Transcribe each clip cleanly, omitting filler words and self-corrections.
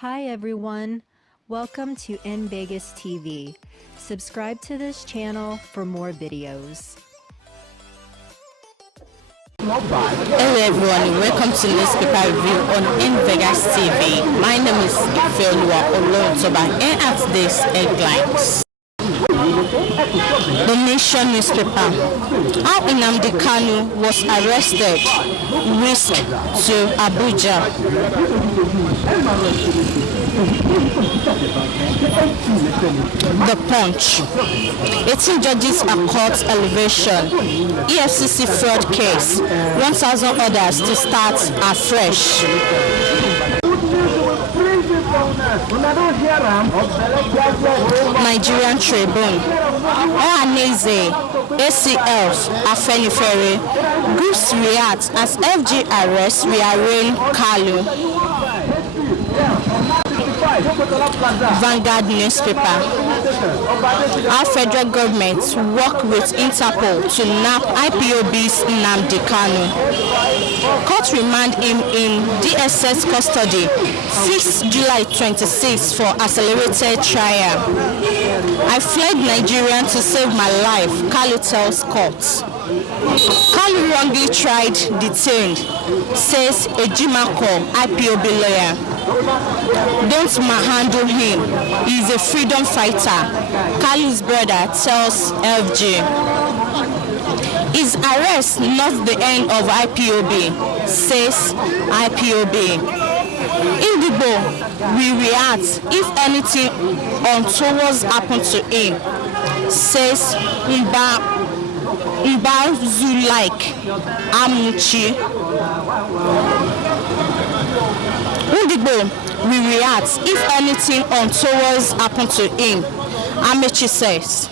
Hi everyone, welcome to In Vegas TV. Subscribe to this channel for more videos. Hello everyone, welcome to Newspaper Review on In Vegas TV. My name is Ifeoluwa Olontoba and at today's headlines. The Nation newspaper. How Nnamdi Kanu was arrested. Risk to Abuja. The Punch. 18 judges are court elevation. EFCC fraud case. 1,000 orders to start afresh. Nigerian Tribune. Ohaneze, ACF, Afenifere. Groups react as FG arrests rearrange Kalu. Vanguard newspaper. Our federal government work with Interpol to nab IPOB's Nnamdi Kanu. Court remand him in DSS custody, fixed July 26 for accelerated trial. I fled Nigeria to save my life, Kalu tells court. Kalu wrongly tried, detained, says Ejimako, IPOB lawyer. Don't manhandle him. He is a freedom fighter, Kalu's brother tells FG. Is arrest not the end of IPOB, says IPOB. Indigo will react if anything untoward happens to him, says Mbazulaik Amuchi. Indigo will react if anything untoward happens to him, Amechi says.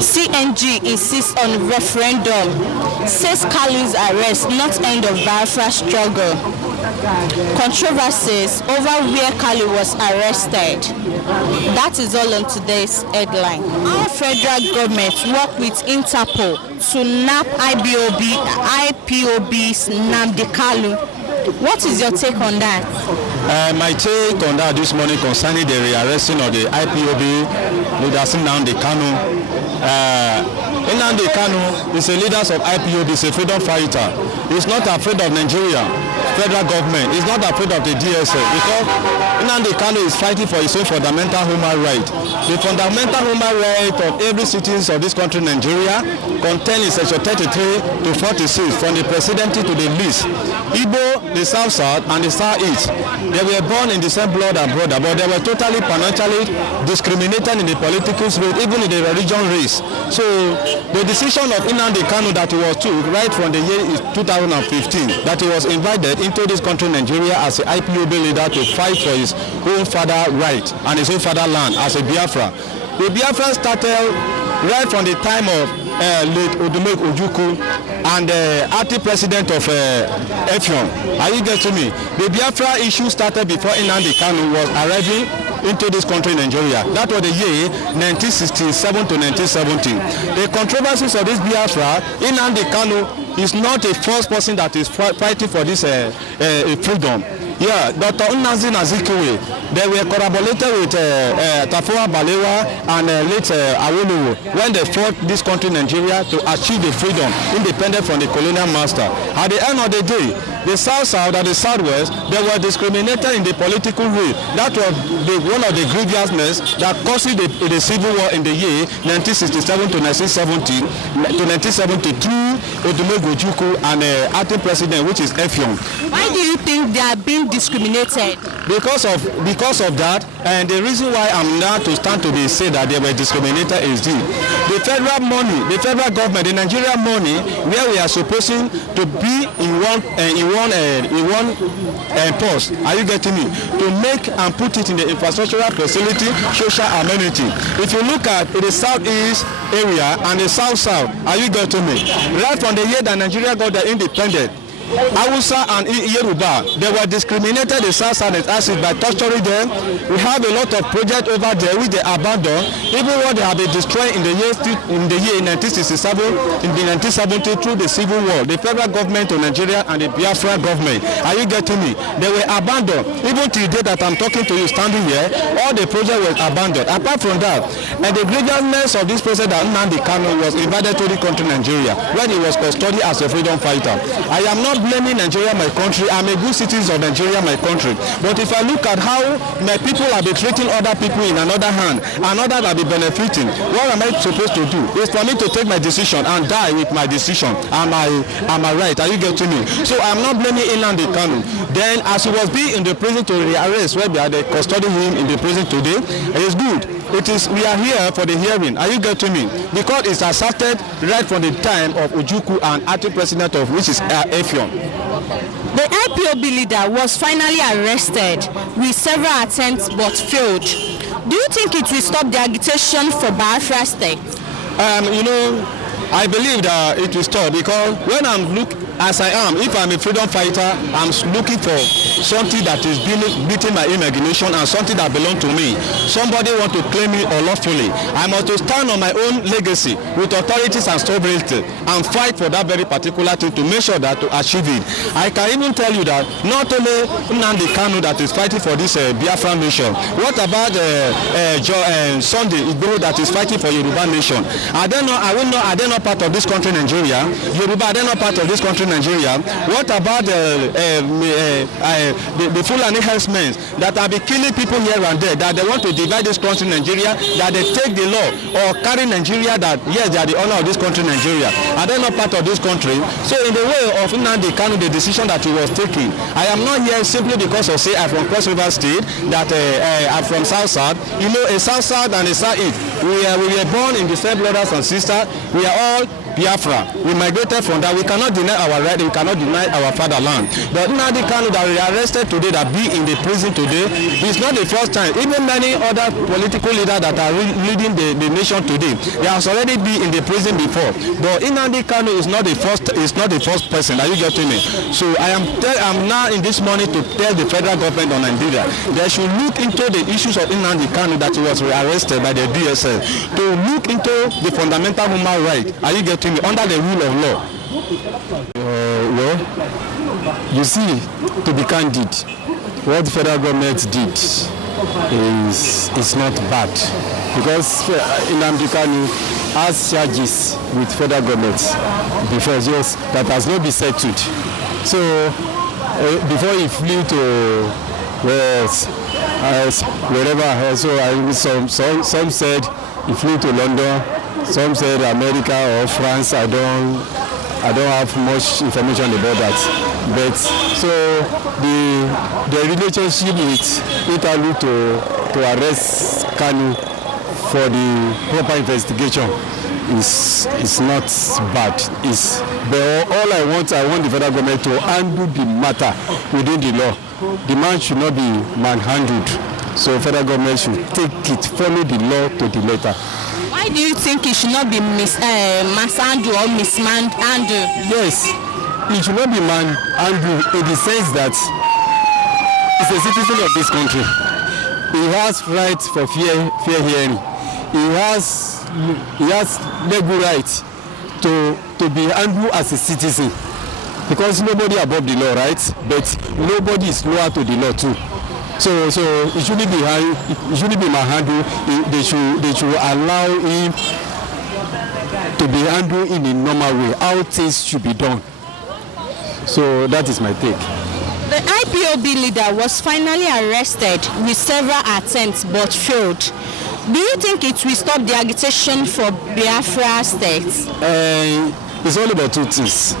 CNG insists on referendum, says Kalu's arrest not end of Biafra struggle. Controversies over where Kalu was arrested. That is all on today's headline. Our federal government work with Interpol to nab IPOB's Nnamdi Kalu. What is your take on that? My take on that this morning concerning the rearresting of the IPOB leaders Nnamdi Kanu. Nnamdi Kanu is a leader of IPOB, is a freedom fighter. He's not afraid of Nigeria, federal government. He's not afraid of the DSS because Nnamdi Kanu is fighting for his own fundamental human right. The fundamental human right of every citizen of this country, Nigeria, contained in section 33 to 46 from the presidency to the least. Igbo, the South, and the South-East, they were born in the same blood and brother, but they were totally financially discriminated in the political sphere, even in the religion race. So the decision of Nnamdi Kanu that he was took right from the year 2015, that he was invited into this country, Nigeria, as an IPOB leader to fight for his own father right and his own fatherland as a Biafra. The Biafra started right from the time of late Odumegwu Ojukwu and acting president of Effiong. Are you getting me? The Biafra issue started before Nnamdi Kanu was arriving into this country, Nigeria. That was the year 1967 to 1970. The controversies of this Biafra, Nnamdi Kanu is not a first person that is fighting for this freedom. Yeah, Dr. Nnazi Azikiwe, they were collaborated with Tafawa Balewa and late Awolowo when they fought this country, Nigeria, to achieve the freedom, independent from the colonial master. At the end of the day, the South-South and the South-West, they were discriminated in the political way. That was one of the grievousness that caused the civil war in the year 1967 to 1970 to 1972, Odumegwu Ojukwu and acting president, which is Effiong. Why do you think they are being discriminated? Because of that, and the reason why I'm now to stand to be said that they were discriminated is the federal money, the federal government, the Nigerian money, where we are supposed to be in one post. Are you getting me? To make and put it in the infrastructural facility, social amenity. If you look at the Southeast area and the South, are you getting me? Right from the year that Nigeria got their independence, Hausa and Yoruba, they were discriminated in South as by torturing them. We have a lot of projects over there which they abandoned, even when they have been destroyed in the year 1967, in the 1970 through the civil war, the federal government of Nigeria and the Biafra government. Are you getting me? They were abandoned. Even till the day that I'm talking to you standing here, all the projects were abandoned. Apart from that, and the grievousness of this president Nnamdi Kanu was invited to the country Nigeria when he was custodied as a freedom fighter. I am not blaming Nigeria, my country. I'm a good citizen of Nigeria, my country. But if I look at how my people are treating other people in another hand, and others are benefiting, what am I supposed to do? It's for me to take my decision and die with my decision. Am I right? Are you getting me? So I'm not blaming Nnamdi Kanu. Then, as he was being in the prison to rearrest, where they are custodying him in the prison today, it is good. We are here for the hearing. Are you getting me? Because it's asserted right from the time of Ojukwu and acting president of which is Effiong. The IPOB leader was finally arrested with several attempts but failed. Do you think it will stop the agitation for Biafra state? I believe that it will stop because when I'm as I am, if I'm a freedom fighter, I'm looking for something that is beating my imagination and something that belongs to me. Somebody want to claim me unlawfully. I must stand on my own legacy with authorities and sovereignty and fight for that very particular thing to make sure that to achieve it. I can even tell you that not only Nnamdi Kanu that is fighting for this Biafra nation. What about Sunday Igboho that is fighting for Yoruba nation? Are they not part of this country, Nigeria? Yoruba, are they not part of this country, Nigeria? What about the Fulani herdsmen that have been killing people here and there, that they want to divide this country, Nigeria, that they take the law or carry Nigeria that, yes, they are the owner of this country, Nigeria? Are they not part of this country? So in the way of Nnamdi Kanu, the decision that he was taking, I am not here simply because of, say, I'm from Cross River State, that I'm from South South. You know, a South South and a South East. We were born in the same brothers and sisters. We are all Biafra. We migrated from that. We cannot deny our right. We cannot deny our fatherland. But Nnamdi Kanu that we arrested today, that be in the prison today, is not the first time. Even many other political leaders that are leading the nation today, they have already been in the prison before. But Nnamdi Kanu is not the first. Is not the first person. Are you getting me? So I'm now in this morning to tell the federal government of Nigeria they should look into the issues of Nnamdi Kanu that he was arrested by the DSS, to look into the fundamental human right. Are you getting me? Under the rule of law. Well, you see, to be candid, what the federal government did is not bad, because Nnamdi Kanu has charges with federal government before, yes, that has not been settled. So before he flew to wherever, so some said he flew to London. Some said America or France. I don't have much information about that. But so the relationship with Italy to arrest Kanu for the proper investigation is not bad. But all I want the federal government to handle the matter within the law. The man should not be manhandled. So federal government should follow the law to the letter. Why do you think it should not be mishandled or mishandled? Yes, it should not be manhandled in the sense that he's a citizen of this country. He has rights for fair hearing. He has legal right to be handled as a citizen, because nobody above the law, right? But nobody is lower to the law too. So it shouldn't be manhandled. They should allow him to be handled in a normal way, how things should be done. So that is my take. The IPOB leader was finally arrested with several attempts but failed. Do you think it will stop the agitation for Biafra state? It's all about two things.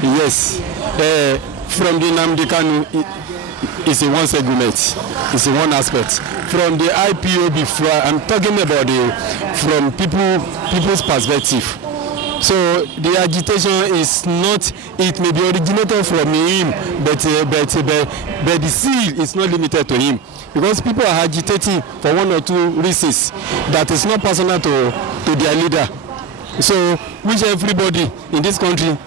Yes. From the Nnamdi Kanu, it's in one segment, it's in one aspect. From the IPOB, I'm talking about from people's perspective. So the agitation is not, it may be originated from him, but the seal is not limited to him. Because people are agitating for one or two reasons that is not personal to their leader. So which everybody in this country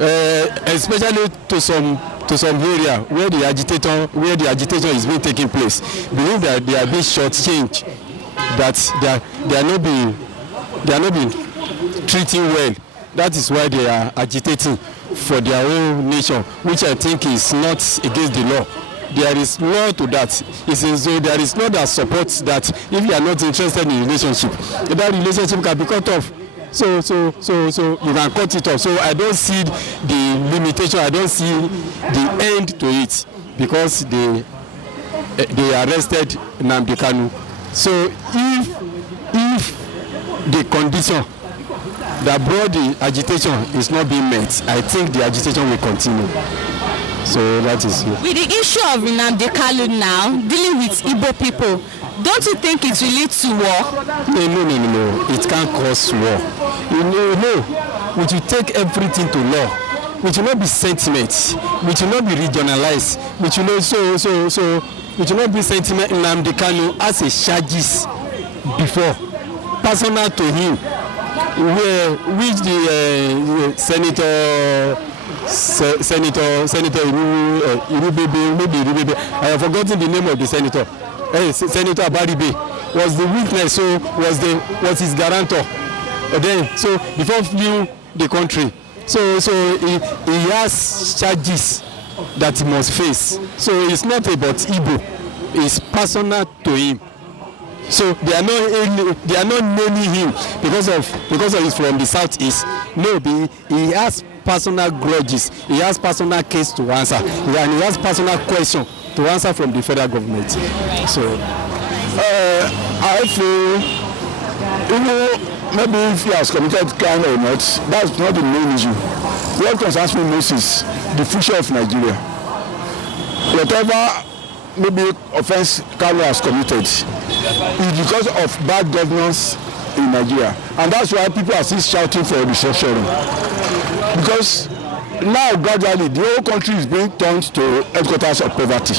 especially to some area where the agitation is being taking place, believe that they are being shortchanged, that they are not being treating well. That is why they are agitating for their own nation, which I think is not against the law. There is law to that. It's as though there is law that supports that if you are not interested in a relationship, that relationship can be cut off. So you can cut it off. So I don't see the limitation. I don't see the end to it because they arrested Nnamdi Kanu. So if the condition that brought the agitation is not being met, I think the agitation will continue. So that is it. With the issue of Nnamdi Kanu now dealing with Igbo people, don't you think it will lead to war? No. It can't cause war. No. We should take everything to law. We should not be sentiment. We should not be regionalized. We should not we should not be sentiment in Nnamdi Kanu as a charges before, personal to him, which the Senator Irubebe, I have forgotten the name of the senator. Senator Abaribe was the witness, so was his guarantor. Then, so before flew the country, so he has charges that he must face. So it's not about Igbo; it's personal to him. So they are not naming him because he's from the southeast. No, he has personal grudges. He has personal case to answer, and he has personal question to answer from the federal government. So I feel, maybe if he has committed crime or not, that's not the main issue. What concerns me most is the future of Nigeria. Whatever maybe offense Kanu has committed is because of bad governance in Nigeria, and that's why people are still shouting for restructuring. Because now gradually the whole country is being turned to headquarters of poverty.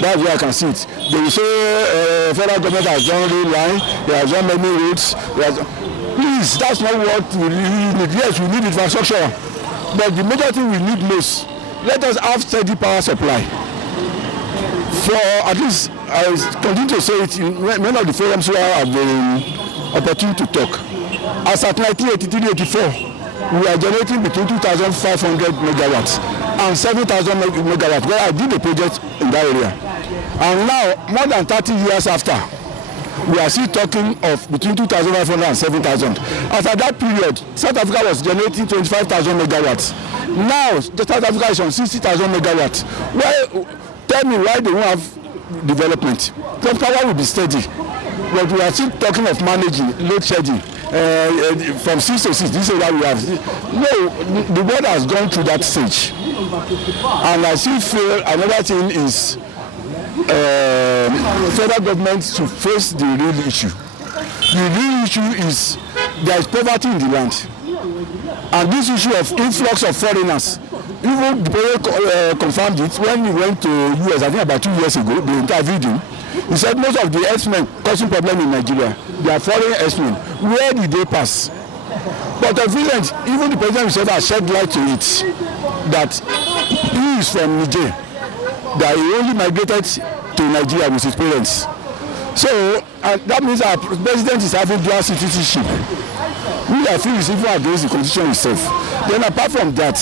That's where I can see it. They will say federal government has done rail line, they have done many roads. Please, that's not what we need. Yes, we need infrastructure, but the major thing we need most, let us have steady power supply. For at least, I continue to say it in many of the forums where I have been opportunity to talk. As at 1983-84, we are generating between 2,500 megawatts and 7,000 megawatts, where I did a project in that area. And now, more than 30 years after, we are still talking of between 2,500 and 7,000. As at that period, South Africa was generating 25,000 megawatts. Now, South Africa is on 60,000 megawatts. Well, tell me why they won't have development. The power will be steady. But we are still talking of managing, load shedding. From 6 to 6, this is what we have. No, the world has gone through that stage. And I still feel another thing is federal government to face the real issue. The real issue is there is poverty in the land. And this issue of influx of foreigners, even the president confirmed it when he went to US, I think about 2 years ago, they interviewed him. He said most of the herdsmen causing problem in Nigeria, they are foreign herdsmen. Where did they pass? But evident, even the president himself has shed light to it, that he is from Niger, that he only migrated to Nigeria with his parents. So that means our president is having dual citizenship, which I feel is even against the constitution itself. Then apart from that,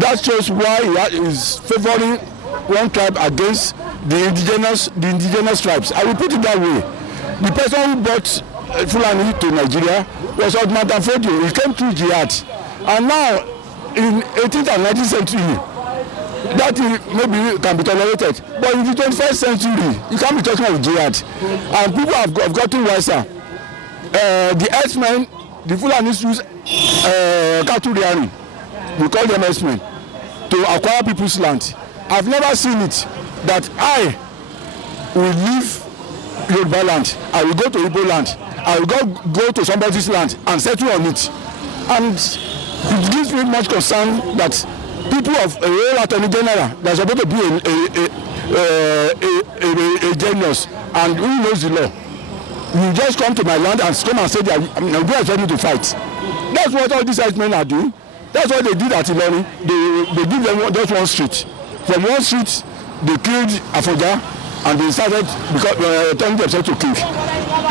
that shows why he is favoring one tribe against the indigenous tribes. I will put it that way. The person who brought Fulani to Nigeria was Osman Dan Fodio. He came through jihad. And now, in 18th and 19th century, that maybe can be tolerated. But in the 21st century, you can't be talking of jihad. And people have gotten wiser. The herdsmen, the Fulanis use cattle rearing. We call them herdsmen, to acquire people's land. I've never seen it that I will leave Yoruba land, I will go to Igbo land, I will go to somebody's land and settle on it. And it gives me much concern that people of a real attorney general that are supposed to be a genius and who knows the law, you just come to my land and come and say that I'm going to fight. That's what all these men are doing. That's what they did at Ilorin. They give them just one street. From one street, they killed Afonja, and they started turning themselves to king.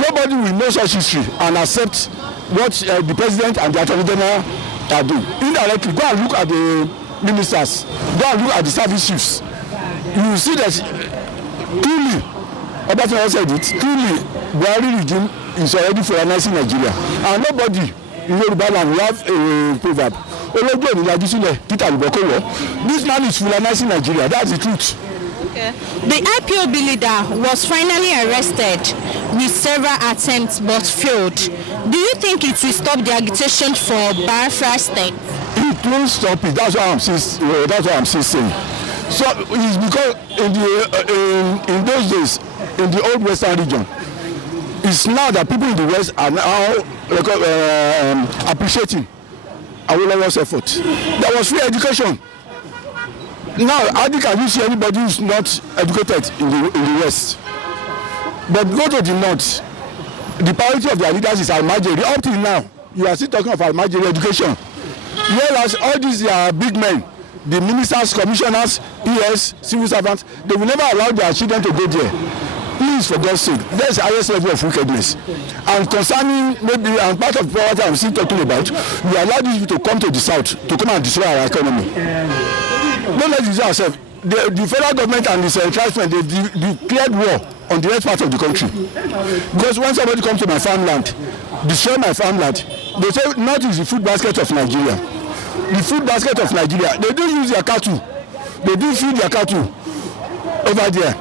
Nobody will know such history and accept what the president and the attorney general are doing. Indirectly, go and look at the ministers. Go and look at the service chiefs. You will see that truly, Obasanjo said it, truly, Buhari regime is already foreignizing Nigeria. And nobody in Yoruba land will have a proverb. This man is foreignizing Nigeria. That's the truth. Okay. The IPOB leader was finally arrested with several attempts but failed. Do you think it will stop the agitation for Biafra state? It won't stop it. That's what I'm still saying. So it's because in those days, in the old Western region, it's now that people in the West are now appreciating Awolowo's effort. There was free education. Now, how can you see anybody who's not educated in the West? But go to the North. The priority of their leaders is Almajiri. Up till now, you are still talking of Almajiri education. Whereas all these big men, the ministers, commissioners, PS, civil servants, they will never allow their children to go there. Please, for God's sake, there's the highest level of wickedness. And concerning maybe, and part of what I'm still talking about, we allow these people to come to the South to come and destroy our economy. Don't let us ourselves. The federal government and the centralized they declared war on the rest part of the country. Because when somebody comes to my farmland, destroy my farmland, they say not is the food basket of Nigeria. The food basket of Nigeria, they do use their cattle. They do feed their cattle over there.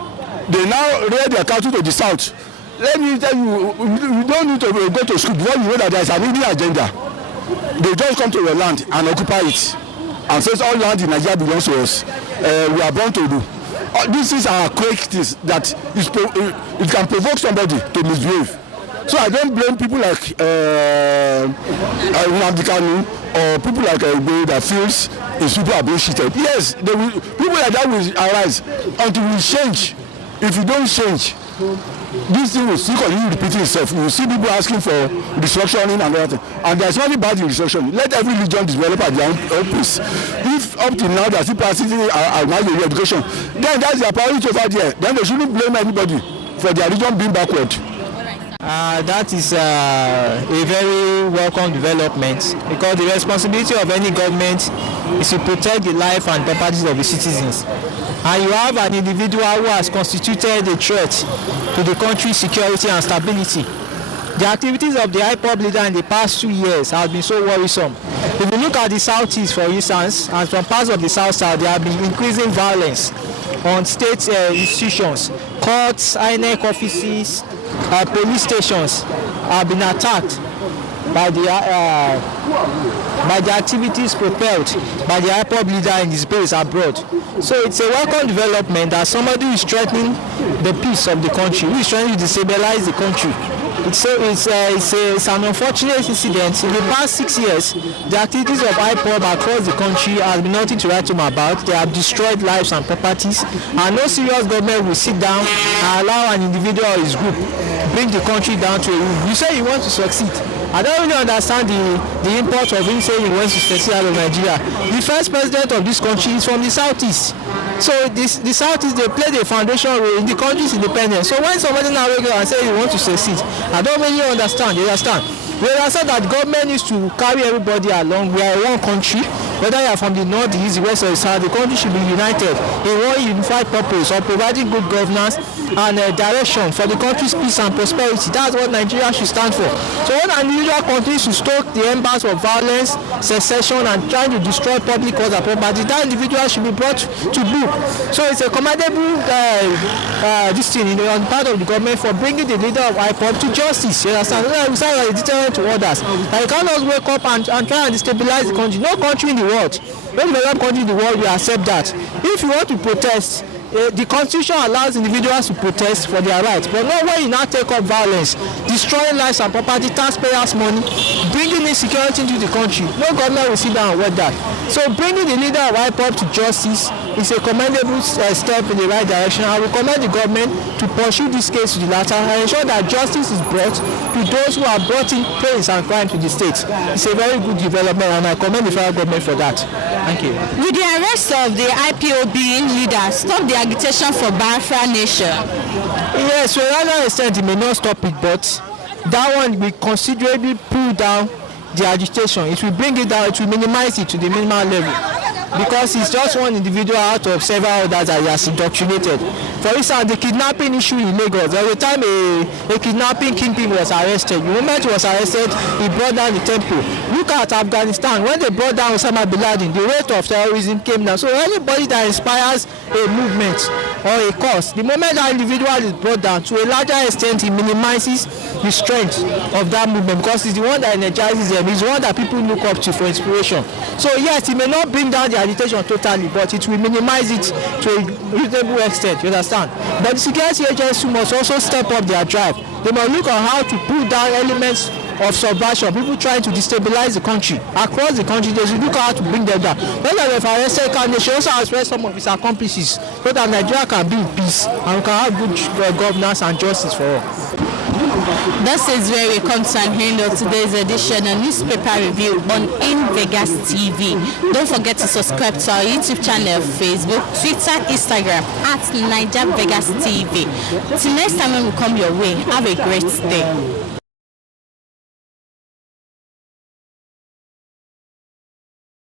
They now rear their cattle to the south. Let me tell you, you don't need to go to school before you know that there is an hidden agenda. They just come to your land and occupy it. And says all land in Nigeria belongs to us. We are born to do. This is our quick things that it can provoke somebody to misbehave. So I don't blame people like Nnamdi Kanu or people like that feels his people are being cheated. Yes, people like that will arise until we change. If you don't change, this thing will still continue repeating itself. You will see people asking for restructuring and everything. And there's nothing bad in restructuring. Let every region develop at their own pace. If up till now they are still practicing education, then that's their priority over there. Then they shouldn't blame anybody for their region being backward. That is a very welcome development, because the responsibility of any government is to protect the life and properties of the citizens. And you have an individual who has constituted a threat to the country's security and stability. The activities of the IPOB leader in the past 2 years have been so worrisome. If you look at the southeast, for instance, and some parts of the south-south, there have been increasing violence on state institutions. Courts, INEC offices, police stations have been attacked by the activities propelled by the IPOB leader in his base abroad. So it's a welcome development that somebody who is threatening the peace of the country, who is trying to destabilize the country. It's an unfortunate incident. In the past 6 years, the activities of IPOB across the country have been nothing to write home about. They have destroyed lives and properties, and no serious government will sit down and allow an individual or his group bring the country down to a room. You say you want to succeed. I don't really understand the import of him saying he wants to succeed out of Nigeria. The first president of this country is from the southeast. So the southeast, they played a foundation role in the country's independence. So when somebody now wake up and say he wants to succeed, I don't really understand. You understand? We understand that government needs to carry everybody along. We are one country. Whether you are from the north, the east, the west, or the south, the country should be united in one unified purpose of providing good governance and direction for the country's peace and prosperity. That's what Nigeria should stand for. So when an individual continues to stoke the embers of violence, secession, and trying to destroy public order and property, that individual should be brought to book. So it's a commendable this thing on part of the government for bringing the leader of IPOB to justice. You understand? We sound like a deterrent to others. And you cannot wake up and try and destabilize the country. No country in the world, no developed country in the world will accept that. If you want to protest, the constitution allows individuals to protest for their rights, but not when you now take up violence, destroying lives and property, taxpayers' money, bringing insecurity into the country. No government will sit down and work that. So bringing the leader of IPOB to justice is a commendable step in the right direction. I will commend the government to pursue this case to the latter and ensure that justice is brought to those who have brought in pains and crime to the state. It's a very good development and I commend the federal government for that. Thank you. Will the arrest of the IPOB leader stop the agitation for Biafra nation? Yes, to a larger extent it may not stop it, but that one will considerably pull down the agitation. It will bring it down, it will minimize it to the minimal level. Because it's just one individual out of several others that he has indoctrinated. For instance, the kidnapping issue in Lagos, there was a time a kidnapping kingpin was arrested. The moment he was arrested, he brought down the tempo. Look at Afghanistan, when they brought down Osama bin Laden, the rate of terrorism came down. So anybody that inspires a movement or a cause, the moment that individual is brought down, to a larger extent, it minimizes the strength of that movement because it's the one that energizes them, it's the one that people look up to for inspiration. So yes, it may not bring down the agitation totally, but it will minimize it to a reasonable extent, you understand? But the security agencies must also step up their drive. They must look at how to pull down elements of subversion, people trying to destabilize the country. Across the country, they should look at how to bring them down. When they have arrested Khan, they should also arrest some of his accomplices so that Nigeria can be in peace and we can have good governance and justice for all. This is where we come to an end of today's edition of Newspaper Review on In Vegas TV. Don't forget to subscribe to our YouTube channel, Facebook, Twitter, Instagram at Niger Vegas TV. Till next time when we come your way, have a great day.